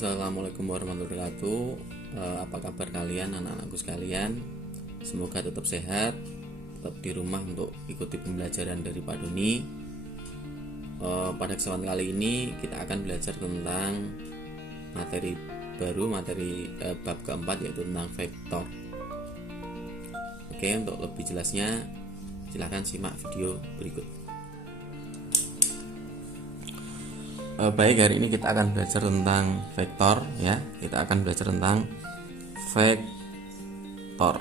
Assalamualaikum warahmatullahi wabarakatuh. Apa kabar kalian anak-anakku sekalian? Semoga tetap sehat, tetap di rumah untuk ikuti pembelajaran dari Pak Doni. Pada kesempatan kali ini kita akan belajar tentang materi baru, bab keempat, yaitu tentang vektor. Oke, untuk lebih jelasnya silahkan simak video berikut. Baik, hari ini kita akan belajar tentang vektor ya. Kita akan belajar tentang vektor.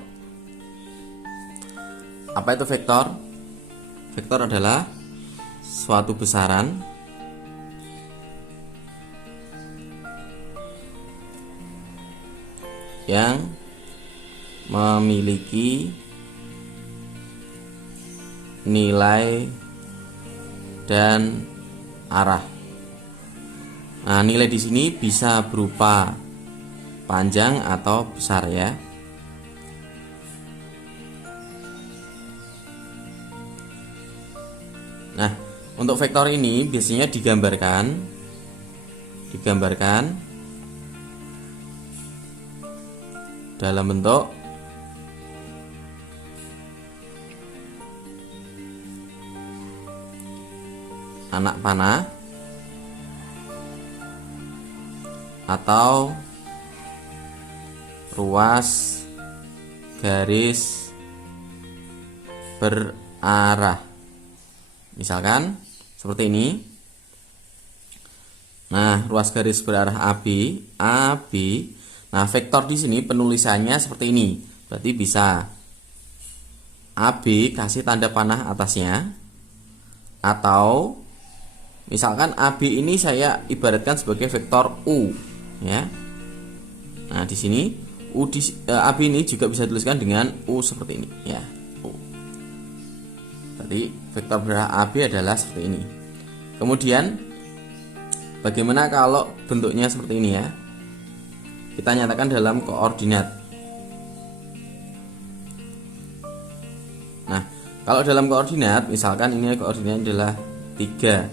Apa itu vektor? Vektor adalah suatu besaran yang memiliki nilai dan arah. Nah, nilai di sini bisa berupa panjang atau besar ya. Nah, untuk vektor ini biasanya digambarkan dalam bentuk anak panah atau ruas garis berarah. Misalkan seperti ini. Nah, ruas garis berarah AB. Nah, vektor di sini penulisannya seperti ini. Berarti bisa AB kasih tanda panah atasnya, atau misalkan AB ini saya ibaratkan sebagai vektor U ya. Nah, di sini AB ini juga bisa dituliskan dengan U seperti ini ya. U. Berarti vektor berarah AB adalah seperti ini. Kemudian bagaimana kalau bentuknya seperti ini ya? Kita nyatakan dalam koordinat. Nah, kalau dalam koordinat, misalkan ini koordinatnya adalah 3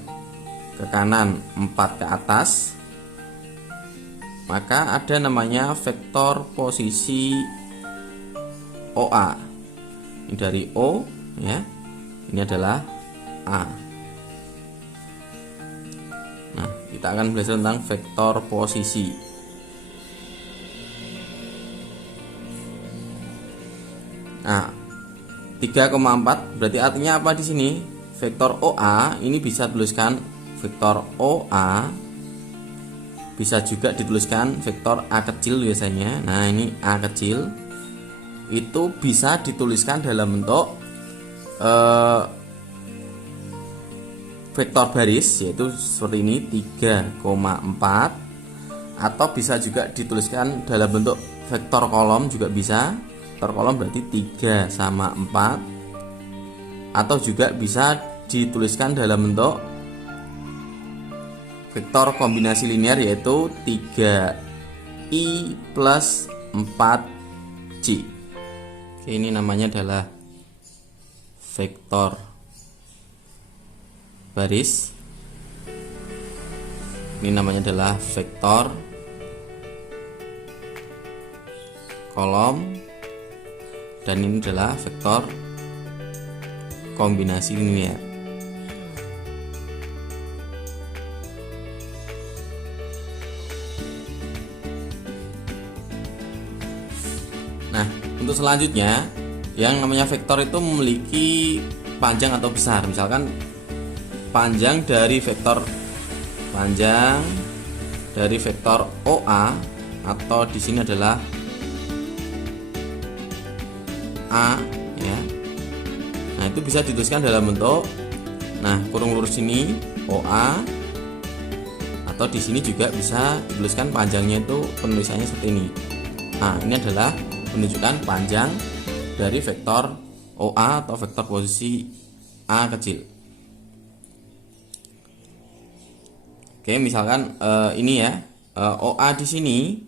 ke kanan, 4 ke atas, maka ada namanya vektor posisi OA. Ini dari O ya. Ini adalah A. Nah, kita akan belajar tentang vektor posisi. Nah, 3,4 berarti artinya apa di sini? Vektor OA ini bisa tuliskan vektor OA, bisa juga dituliskan vektor A kecil biasanya. Nah, ini A kecil itu bisa dituliskan dalam bentuk vektor baris, yaitu seperti ini 3,4, atau bisa juga dituliskan dalam bentuk vektor kolom juga bisa. Vektor kolom berarti 3 sama 4, atau juga bisa dituliskan dalam bentuk vektor kombinasi linear, yaitu 3i plus 4j. Oke, ini namanya adalah vektor baris. Ini namanya adalah vektor kolom, dan ini adalah vektor kombinasi linear. Nah, untuk selanjutnya, yang namanya vektor itu memiliki panjang atau besar. Misalkan panjang dari vektor OA, atau di sini adalah A ya. Nah, itu bisa dituliskan dalam bentuk, nah, kurung lurus ini OA, atau di sini juga bisa dituliskan panjangnya itu penulisannya seperti ini. Nah, ini adalah menunjukkan panjang dari vektor OA atau vektor posisi A kecil. Oke, misalkan ini ya, OA di sini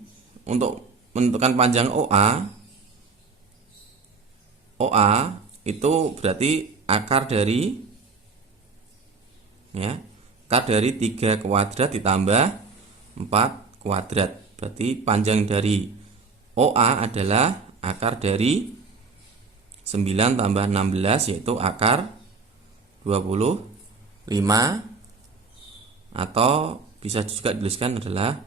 untuk menentukan panjang OA itu berarti akar dari 3 kuadrat ditambah 4 kuadrat. Berarti panjang dari OA adalah akar dari 9 tambah 16 yaitu akar 25, atau bisa juga dituliskan adalah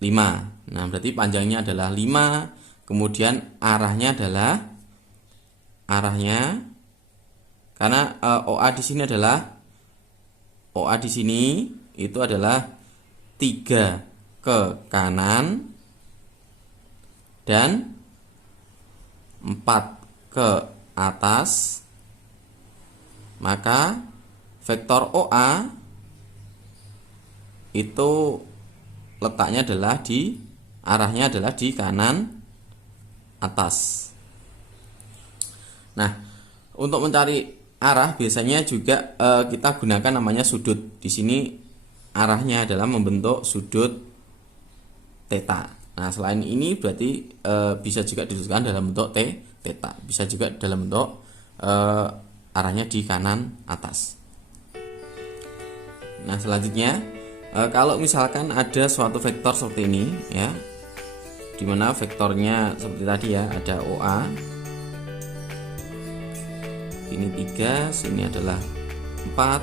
5. Nah, berarti panjangnya adalah 5, kemudian arahnya karena OA di sini itu adalah 3 ke kanan dan 4 ke atas, maka vektor OA itu letaknya arahnya adalah di kanan atas. Nah, untuk mencari arah biasanya juga kita gunakan namanya sudut. Di sini arahnya adalah membentuk sudut theta. Nah, selain ini berarti bisa juga dituliskan dalam bentuk theta. Bisa juga dalam bentuk arahnya di kanan atas. Nah, selanjutnya kalau misalkan ada suatu vektor seperti ini ya, dimana vektornya seperti tadi ya, ada OA, ini 3, sini adalah 4,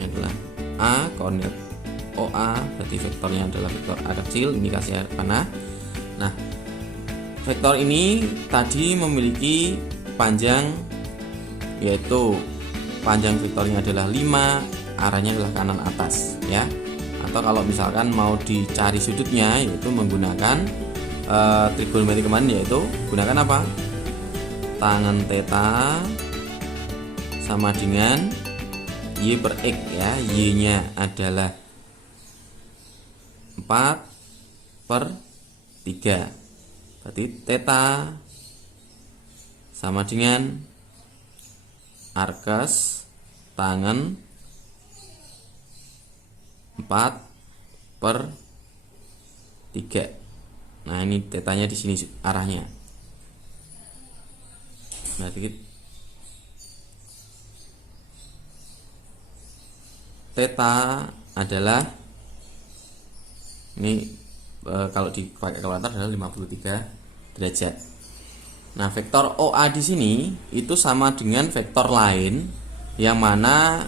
ini adalah A, koordinat OA, berarti vektornya adalah vektor A kecil, ini kasih panah. Nah, vektor ini tadi memiliki panjang, yaitu panjang vektornya adalah 5, arahnya adalah kanan atas ya. Atau kalau misalkan mau dicari sudutnya, yaitu menggunakan trigonometri kemarin, yaitu gunakan apa? Tangen theta sama dengan Y per X ya. Y nya adalah 4/3, berarti theta sama dengan arkes tangen 4/3. Nah, ini tetanya di sini arahnya. Berarti theta adalah ini kalau dipakai kalkulator adalah 53 derajat. Nah, vektor OA di sini itu sama dengan vektor lain, yang mana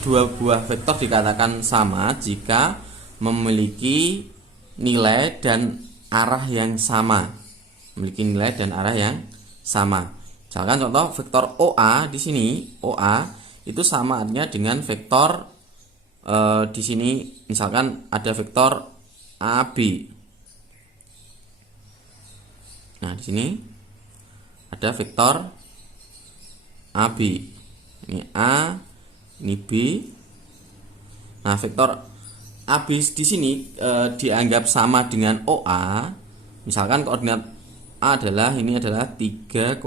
dua buah vektor dikatakan sama jika memiliki nilai dan arah yang sama. Misalkan contoh vektor OA di sini, OA itu sama artinya dengan vektor di sini misalkan ada vektor AB. Nah, di sini ada vektor AB. Ini A, ini B. Nah, vektor AB di sini dianggap sama dengan OA. Misalkan koordinat A adalah 3,1.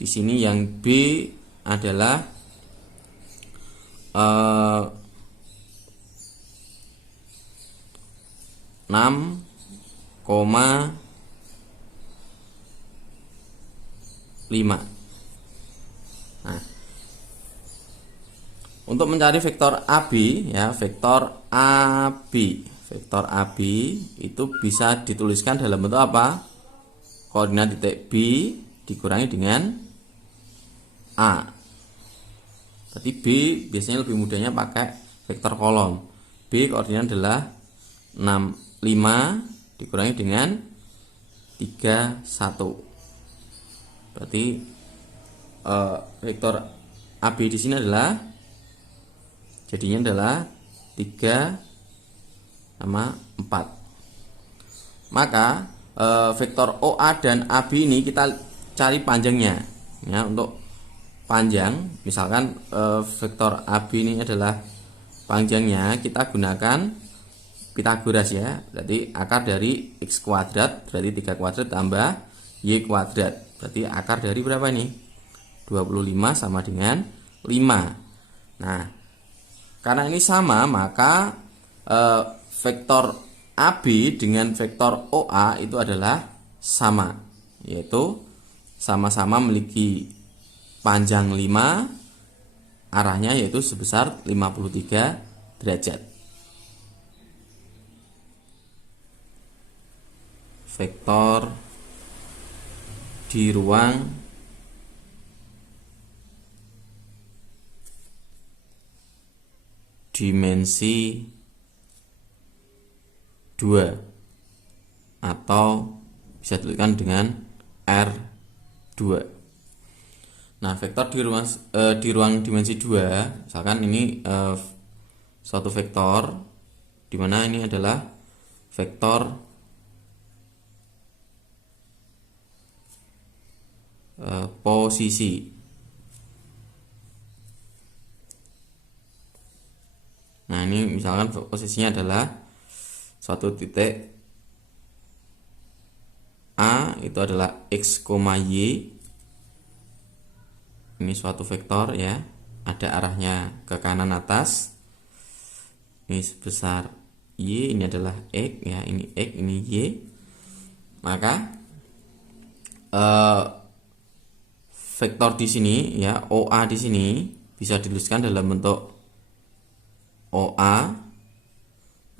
Di sini yang B adalah 6,5. Nah, untuk mencari vektor AB ya, vektor AB itu bisa dituliskan dalam bentuk apa? Koordinat titik B dikurangi dengan A. Berarti B biasanya lebih mudahnya pakai vektor kolom. B koordinat adalah 5 dikurangi dengan 31. Berarti vektor AB di sini adalah jadinya adalah 3 sama 4. Maka vektor OA dan AB ini kita cari panjangnya ya. Untuk panjang misalkan vektor AB ini adalah panjangnya, kita gunakan Pitagoras ya. Berarti akar dari X kuadrat berarti 3 kuadrat tambah Y kuadrat. Berarti akar dari berapa ini? 25 sama dengan 5. Nah, karena ini sama, maka vektor AB dengan vektor OA itu adalah sama, yaitu sama-sama memiliki panjang 5, arahnya yaitu sebesar 53 derajat. Vektor di ruang dimensi 2 atau bisa dituliskan dengan R2. Nah, vektor di ruang dimensi 2, misalkan ini suatu vektor di mana ini adalah vektor posisi. Nah, ini misalkan posisinya adalah suatu titik A, itu adalah X, Y. Ini suatu vektor ya, ada arahnya ke kanan atas. Ini sebesar Y, ini adalah X ya, ini X, ini Y. Maka vektor di sini ya, OA di sini bisa dituliskan dalam bentuk OA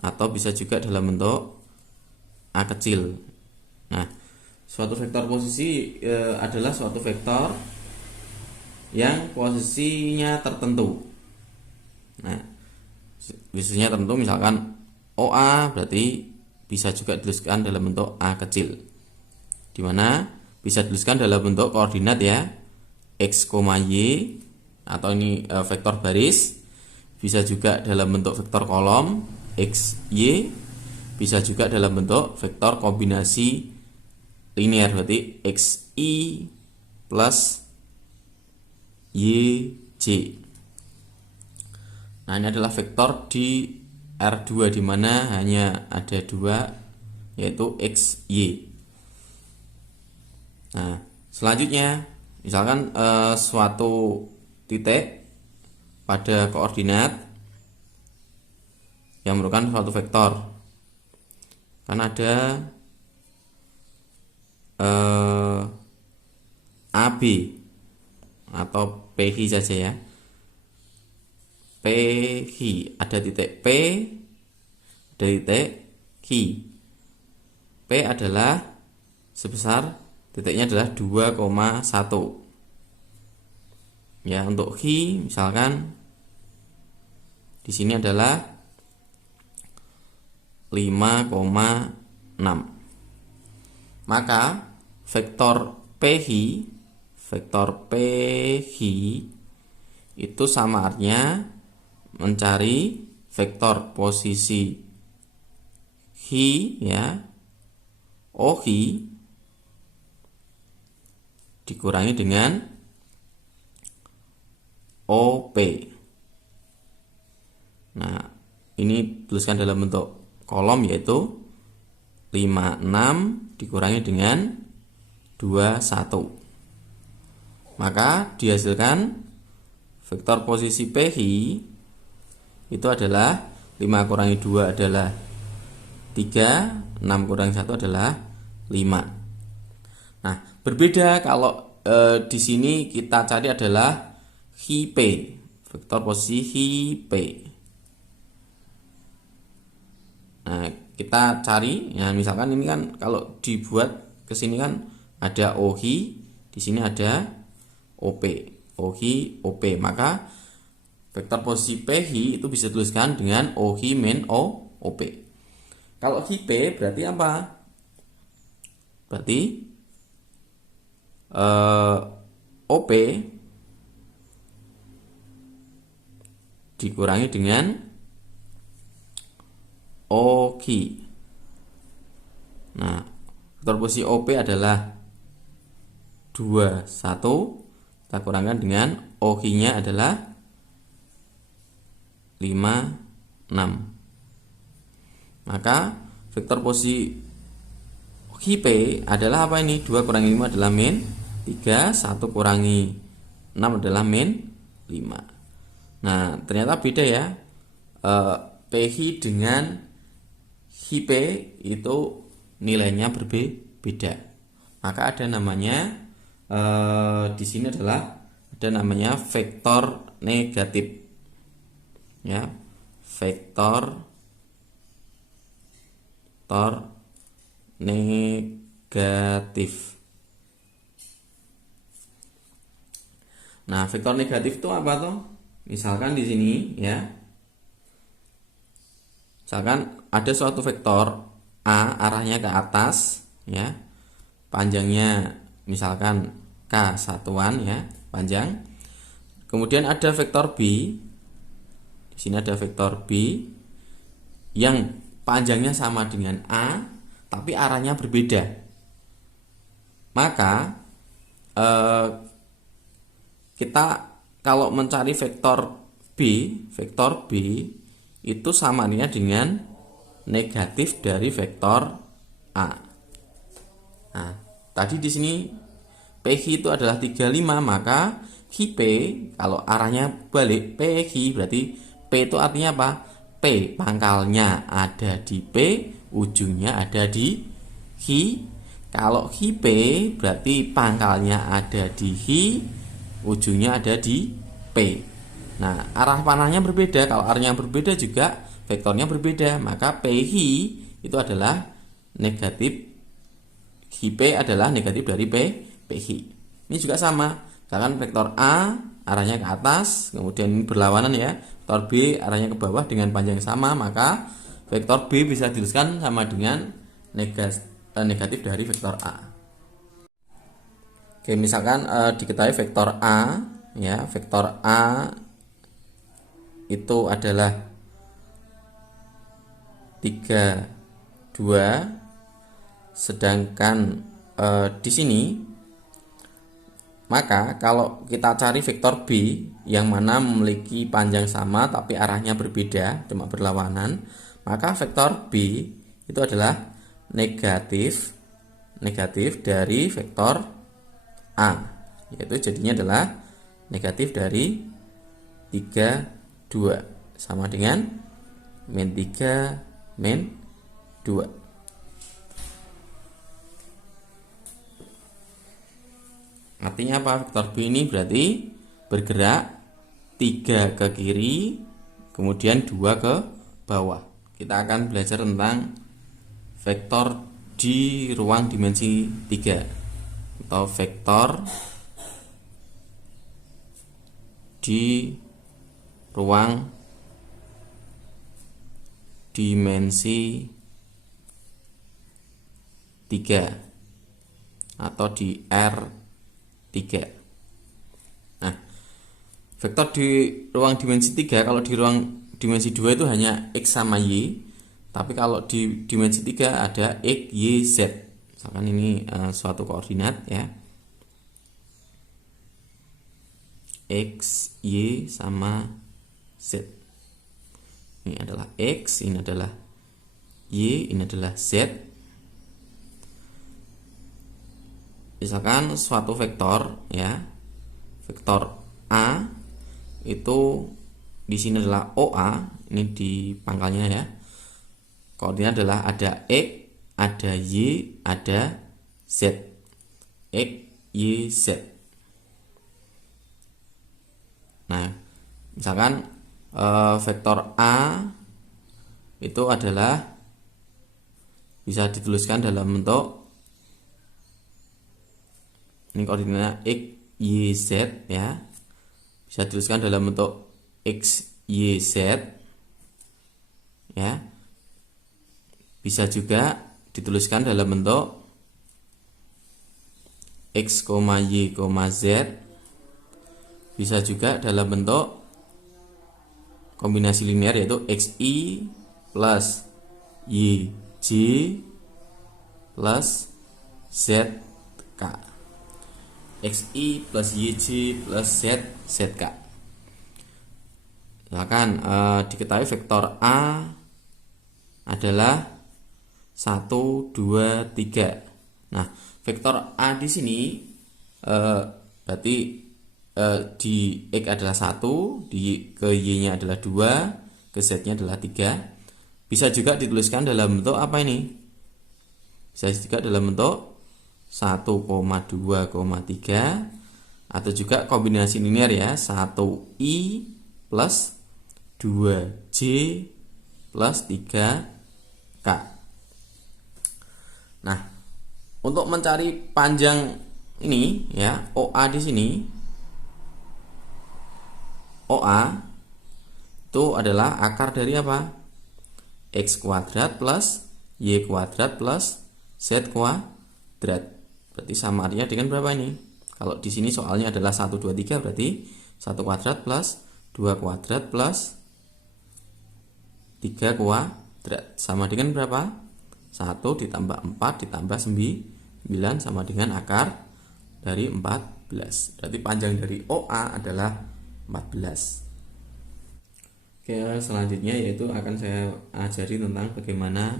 atau bisa juga dalam bentuk A kecil. Nah, suatu vektor posisi adalah suatu vektor yang posisinya tertentu. Nah, posisinya tertentu misalkan OA berarti bisa juga dituliskan dalam bentuk A kecil, dimana bisa dituliskan dalam bentuk koordinat ya, X, Y, atau ini vektor baris. Bisa juga dalam bentuk vektor kolom X, Y. Bisa juga dalam bentuk vektor kombinasi linear, berarti XY plus YJ. Nah, ini adalah vektor di R2 di mana hanya ada 2 yaitu X, Y. Nah, selanjutnya misalkan suatu titik pada koordinat yang merupakan suatu vektor, kan ada AB atau PH saja ya. PH, ada titik P, ada titik Q. P adalah sebesar, titiknya adalah 2,1. Ya, untuk Q misalkan di sini adalah 5,6. Maka vektor PH itu sama artinya mencari vektor posisi H ya, OH dikurangi dengan OP. Nah, ini tuliskan dalam bentuk kolom yaitu 56 dikurangi dengan 21. Maka dihasilkan vektor posisi PH itu adalah 5 kurangi 2 adalah 3, 6 kurangi 1 adalah 5. Nah, berbeda kalau di sini kita cari adalah HP, vektor posisi HP. Nah, kita cari ya, misalkan ini kan kalau dibuat ke sini kan ada OH, di sini ada OP. OH, OP. Maka vektor posisi PH itu bisa dituliskan dengan OH min OP. Kalau HP berarti apa? Berarti OP dikurangi dengan OQ. Nah, vektor posisi OP adalah 21, kita kurangkan dengan OQ-nya adalah 56. Maka vektor posisi HP adalah apa ini? 2 kurangi 5 adalah min 3, 1 kurangi 6 adalah min 5. Nah, ternyata beda ya. PH dengan HP itu nilainya berbeda. Maka ada namanya di sini adalah ada namanya vektor negatif. Ya, vektor negatif. Nah, vektor negatif itu apa tuh? Misalkan di sini ya. Misalkan ada suatu vektor A arahnya ke atas ya. Panjangnya misalkan K satuan ya, panjang. Kemudian ada vektor B. Di sini ada vektor B yang panjangnya sama dengan A tapi arahnya berbeda. Maka kita kalau mencari vektor B itu samanya dengan negatif dari vektor A. Nah, tadi di sini PX itu adalah 35, maka XP kalau arahnya balik PX berarti P itu artinya apa? P pangkalnya ada di P, ujungnya ada di X. Kalau XP berarti pangkalnya ada di X, ujungnya ada di P. Nah, arah panahnya berbeda. Kalau arahnya berbeda juga vektornya berbeda. Maka PX itu adalah negatif, XP adalah negatif dari PX. Ini juga sama. Misalkan vektor A arahnya ke atas, kemudian berlawanan ya. Vektor B arahnya ke bawah dengan panjang sama, maka vektor B bisa dituliskan sama dengan negatif dari vektor A. Oke, misalkan diketahui vektor A ya, vektor A itu adalah 3, 2, sedangkan di sini maka kalau kita cari vektor B yang mana memiliki panjang sama tapi arahnya berbeda, cuma berlawanan, maka vektor B itu adalah negatif dari vektor A, yaitu jadinya adalah negatif dari 3, 2 sama dengan min 3 min 2. Artinya apa? Vektor B ini berarti bergerak 3 ke kiri, kemudian 2 ke bawah. Kita akan belajar tentang vektor di ruang dimensi 3 atau vektor di ruang dimensi 3 atau di R3. Nah, vektor di ruang dimensi 3, kalau di ruang dimensi 2 itu hanya X sama Y, tapi kalau di dimensi 3 ada X, Y, Z. Misalkan ini suatu koordinat ya, X, Y, sama Z. Ini adalah X, ini adalah Y, ini adalah Z. Misalkan suatu vektor ya, vektor A itu di sini adalah OA, ini di pangkalnya ya. Koordinat adalah ada X, ada Y, ada Z. X, Y, Z. Nah, misalkan vektor A itu adalah bisa dituliskan dalam bentuk ini koordinatnya X, Y, Z ya. Bisa dituliskan dalam bentuk X, Y, Z ya. Bisa juga dituliskan dalam bentuk X, Y, Z. Bisa juga dalam bentuk kombinasi linear yaitu XI plus YJ plus ZK. XI plus YJ plus ZK. Misalkan diketahui vektor A adalah 1, 2, 3. Nah, vektor A di sini berarti di X adalah 1, ke Y-nya adalah 2, ke Z-nya adalah 3. Bisa juga dituliskan dalam bentuk apa ini? Bisa juga dalam bentuk 1,2,3, atau juga kombinasi linear ya, 1i plus 2j plus 3k. Nah, untuk mencari panjang ini ya, OA di sini, OA itu adalah akar dari apa? X kuadrat plus Y kuadrat plus Z kuadrat. Berarti sama artinya dengan berapa ini? Kalau di sini soalnya adalah 1, 2, 3, berarti 1 kuadrat plus 2 kuadrat plus 3 kuadrat. Sama dengan berapa? 1 ditambah 4 ditambah 9 sama dengan akar dari 14. Berarti panjang dari OA adalah 14. Oke, selanjutnya yaitu akan saya ajari tentang bagaimana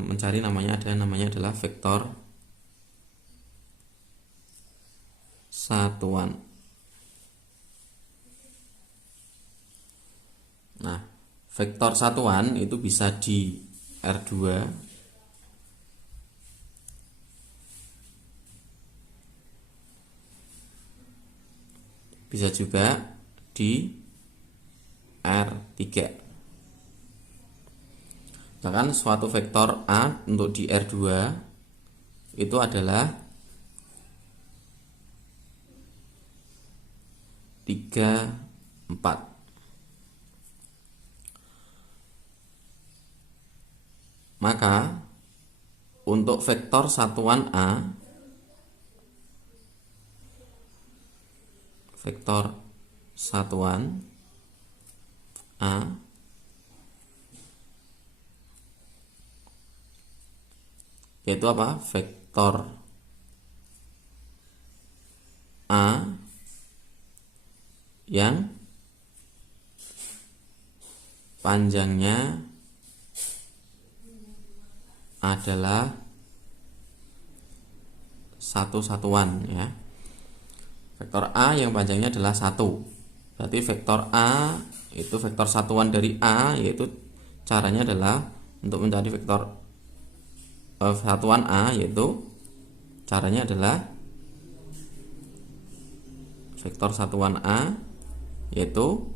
mencari namanya adalah vektor satuan. Nah, vektor satuan itu bisa di R2, bisa juga di R3. Misalkan suatu vektor A untuk di R2 itu adalah 3, 4. Maka untuk vektor satuan A, vektor satuan A yaitu apa? Vektor A yang panjangnya adalah satu satuan ya. Vektor A yang panjangnya adalah 1. Berarti vektor A itu vektor satuan dari A, yaitu caranya adalah untuk mencari vektor satuan A, yaitu caranya adalah vektor satuan A yaitu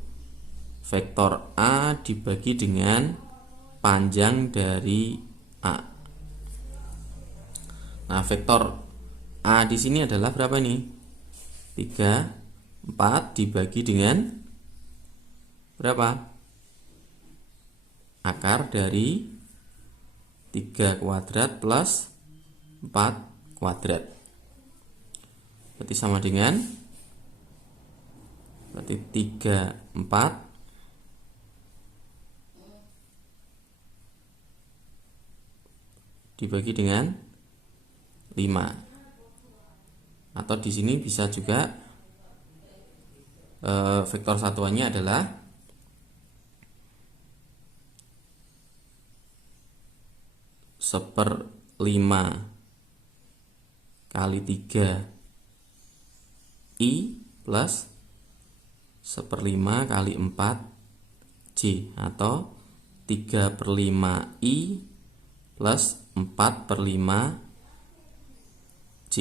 vektor A dibagi dengan panjang dari A. Nah, vektor A di sini adalah berapa nih? 3, 4 dibagi dengan berapa? Akar dari 3 kuadrat plus 4 kuadrat. Berarti sama dengan 3, 4 dibagi dengan 5. Atau di sini bisa juga vektor satuannya adalah 1/5 kali 3i plus 1/5 kali 4j, atau 3/5i plus 4/5j.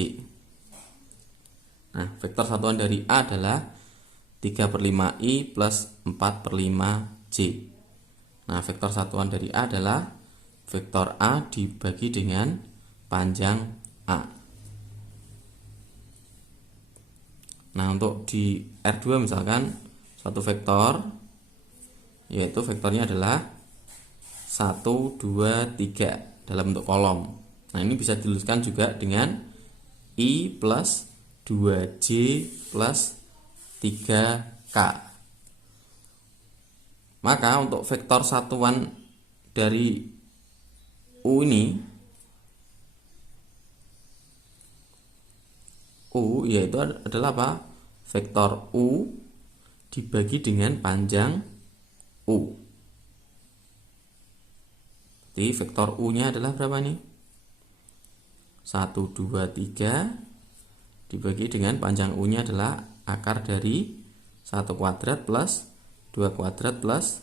Nah, vektor satuan dari A adalah 3/5i plus 4/5j. Nah, vektor satuan dari A adalah vektor A dibagi dengan panjang A. Nah, untuk di R2 misalkan suatu vektor, yaitu vektornya adalah 1, 2, 3 dalam bentuk kolom. Nah, ini bisa dituliskan juga dengan I plus 2J plus 3K. Maka untuk vektor satuan dari U ini, U yaitu adalah apa? Vektor U dibagi dengan panjang U. Jadi vektor U-nya adalah berapa nih? 1, 2, 3 dibagi dengan panjang U-nya adalah akar dari 1 kuadrat plus 2 kuadrat plus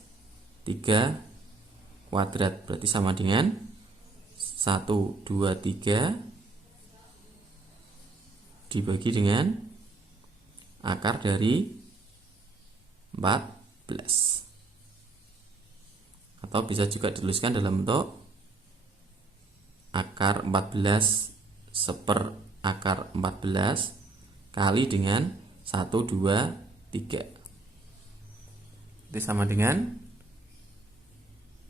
3 kuadrat. Berarti sama dengan 1, 2, 3 dibagi dengan akar dari 14. Atau bisa juga dituliskan dalam bentuk akar 14 seper akar 14 kali dengan 1, 2, 3. Itu sama dengan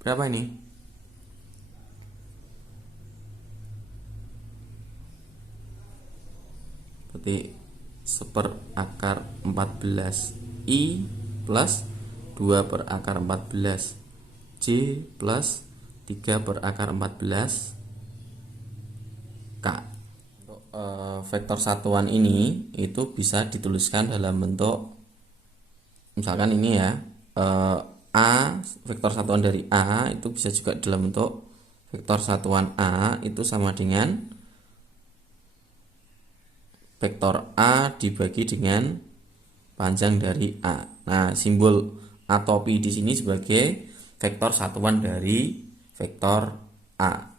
berapa ini? Berarti seper akar 14I plus 2 per akar 14 J plus 3 per akar 14 K. Untuk vektor satuan ini itu bisa dituliskan dalam bentuk, misalkan ini ya, A, vektor satuan dari A itu bisa juga dalam bentuk vektor satuan A itu sama dengan vektor A dibagi dengan panjang dari A. Nah, simbol atau pi di sini sebagai vektor satuan dari vektor A.